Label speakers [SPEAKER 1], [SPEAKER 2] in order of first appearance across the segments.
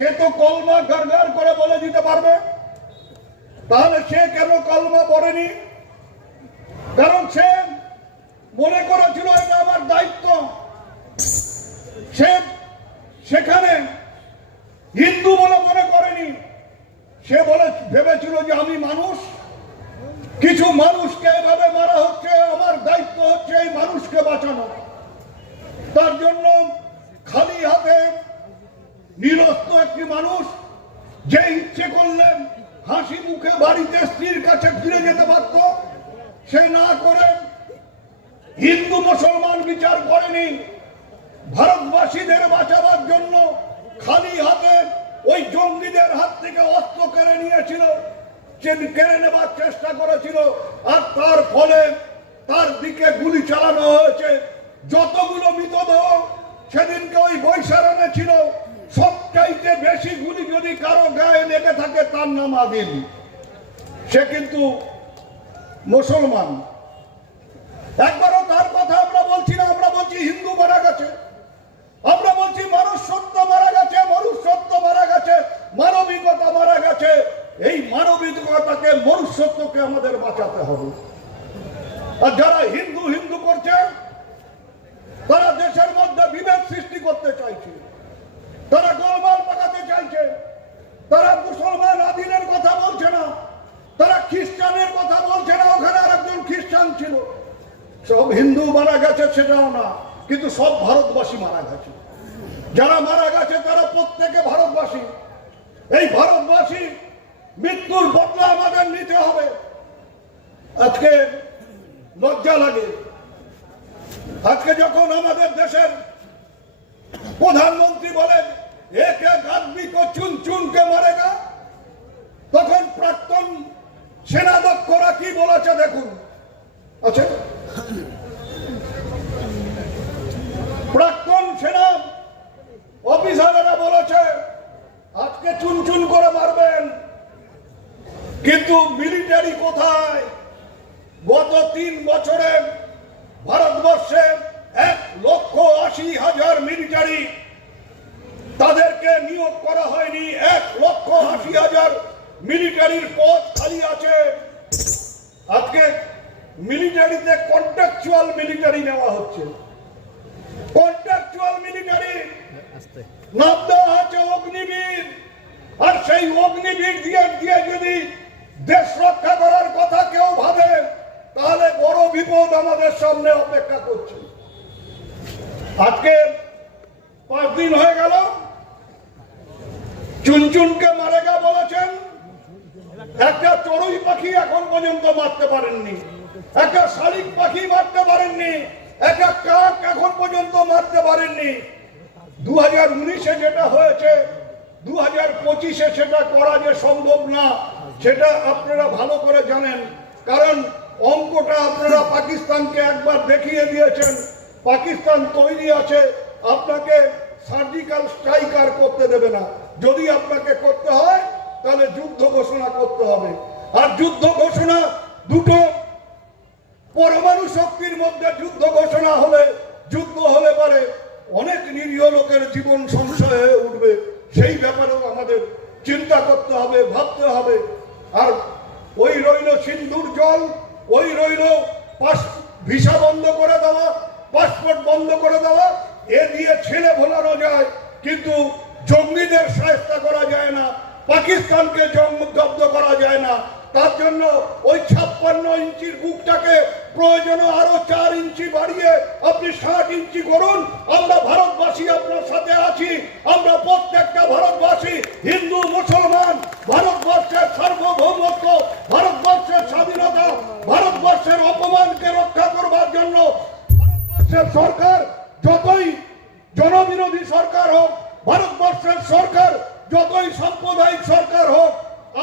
[SPEAKER 1] সে তো কলমা গার করে বলে দিতে পারবে। তাহলে সে কেন কলমা পড়েনি? কারণ সে মনে করেছিল এটা আমার দায়িত্ব। সে সেখানে হিন্দু বলে মনে করেনি। সে বলে, ভেবেছিল যে আমি মানুষ। কিছু মানুষকে এভাবে মারা হচ্ছে, আমার দায়িত্ব হচ্ছে এই মানুষকে বাঁচানো। তার জন্য খালি হাতে নিরস্ত একটি মানুষ, যে ইচ্ছে করলেন হাসি মুখে বাড়িতে স্ত্রীর কাছে ফিরে যেতে পারত সে না করে হিন্দু মুসলমান বিচার করেনি। ভারতবাসীদের বাঁচাবার জন্য খালি হাতে ওই জঙ্গিদের হাত থেকে অস্ত্র কেড়ে নিয়েছিল কেড়ে নেবার চেষ্টা করেছিল, আর তার ফলে তার দিকে গুলি চালানো হয়েছে। যতগুলো মৃতদেহ সেদিনকে ওই বৈশারণে ছিল সবচাইতে বেশি গুলি যদি কারও গায়ে লেগে থাকে তার নাম আদিল। সে কিন্তু মুসলমান। একবারও তার কথা আমরা বলছি না, আমরা বলছি হিন্দু মারা গেছে। আমরা বলছি মানুষ সত্য মারা গেছে, মানুষ সত্য মারা গেছে, মানবিকতা মারা গেছে। এই মানবিকতাকে, মনুষ্যত্বকে আমাদের বাঁচাতে হবে। আর যারা হিন্দু হিন্দু করছে, তারা দেশের মধ্যে বিভেদ সৃষ্টি করতে চাইছে। তারা গোলমাল পাকাতে চাইছে। তারা মুসলমান আদিনের কথা বলছে না। তারা খ্রিস্টানের কথা বলছে না। ওখানে আর একজন খ্রিস্টান ছিল। সব হিন্দু মারা গেছে সেটাও না। কিন্তু সব ভারতবাসী মারা গেছে। যারা মারা গেছে তারা প্রত্যেকে ভারতবাসী। এই ভারতবাসী মৃত্যুর বদলা আমাদের নিতে হবে। আজকে লজ্জা লাগে। আজকে যখন আমাদের দেশের প্রধানমন্ত্রী বলেন, এক এক আদমি কো চুন চুন কে মারেগা। তখন প্রাক্তন সেনাধ্যক্ষরা কি বলেছে দেখুন। আছে? প্রাক্তন সেনা অফিসারেরা বলেছে, আজকে চুন চুন করে মারবেন, কিন্তু মিলিটারি কোথায়? গত তিন বছরে ভারতবর্ষে এক লক্ষ আশি হাজার মিলিটারি তাদেরকে নিয়োগ করা হয়নি। এক লক্ষ আশি হাজার মিলিটারির পদ খালি আছে। আজকে মিলিটারিতে কন্ট্রাকচুয়াল মিলিটারি নেওয়া হচ্ছে। কন্ট্রাকচুয়াল মিলিটারি নাম দেওয়া আছে অগ্নিবীর। আর সেই অগ্নিবীর দিয়ে দিয়ে যদি দেশ রক্ষা করার কথা কেউ ভাবে, তাহলে বড় বিপদ আমাদের সামনে অপেক্ষা করছে। আজকে পাঁচ দিন হয়ে গেল। চুনচুনকে মারেগা বলেছেন। একটা চড়ুই পাখি এখন পর্যন্ত মারতে পারেননি। একটা শালিক পাখি মারতে পারেননি। একটা কাক এখন পর্যন্ত মারতে পারেননি। দু হাজার উনিশে যেটা হয়েছে দু হাজার পঁচিশে সেটা করা যে সম্ভব না, সেটা আপনারা ভালো করে জানেন। কারণ অঙ্কটা আপনারা পাকিস্তানকে একবার দেখিয়ে দিয়েছেন। পাকিস্তান তৈরি আছে, আপনাকে সার্জিক্যাল স্ট্রাইক আর করতে দেবে না। যদি আপনাকে করতে হয়, তাহলে যুদ্ধ ঘোষণা করতে হবে। আর যুদ্ধ ঘোষণা দুটো পরমাণু শক্তির মধ্যে যুদ্ধ ঘোষণা হলে, যুদ্ধ হলে পারে অনেক নিরীহ লোকের জীবন সংশয় হয়ে উঠবে। সেই ব্যাপারেও আমাদের চিন্তা করতে হবে, ভাবতে হবে। আর ওই রইল সিন্ধুর জল, ওই রইল পাস ভিসা বন্ধ করে দেওয়া পাসপোর্ট বন্ধ করে দেওয়া, এ দিয়ে ছেলে ভোলানো যায়, কিন্তু জঙ্গিদের সাহায্য করা যায় না, পাকিস্তানকে জব্দ করা যায় না। তার জন্য ওই ছাপ্পান্ন ইঞ্চির বুকটাকে প্রয়োজনে আরও চার ইঞ্চি বাড়িয়ে আপনি ষাট ইঞ্চি করুন। আমরা ভারতবাসী আপনার সাথে আছি, আমরা প্রত্যেকটা ভারতবাসী হিন্দু, মুসলমান, ভারতবর্ষের সার্বভৌমত্ব ভারতবর্ষের স্বাধীনতা ভারতবর্ষের অপমানকে রক্ষা করবার জন্য ভারতবর্ষের সরকার, যতই জনবিরোধী সরকার হোক, ভারতবর্ষের সরকার, যতই সাম্প্রদায়িক সরকার হোক,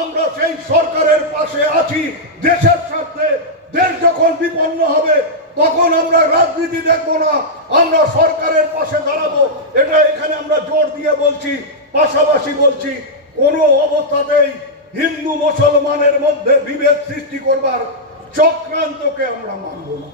[SPEAKER 1] আমরা সেই সরকারের পাশে আছি। দেশের স্বার্থে দেশ যখন বিপন্ন হবে, তখন আমরা রাজনীতি দেখব না। আমরা সরকারের পাশে দাঁড়াবো। এটা এখানে আমরা জোর দিয়ে বলছি, পাশাপাশি বলছি, কোনো অবস্থাতেই হিন্দু মুসলমানের মধ্যে বিভেদ সৃষ্টি করবার চক্রান্তকে আমরা মানব না।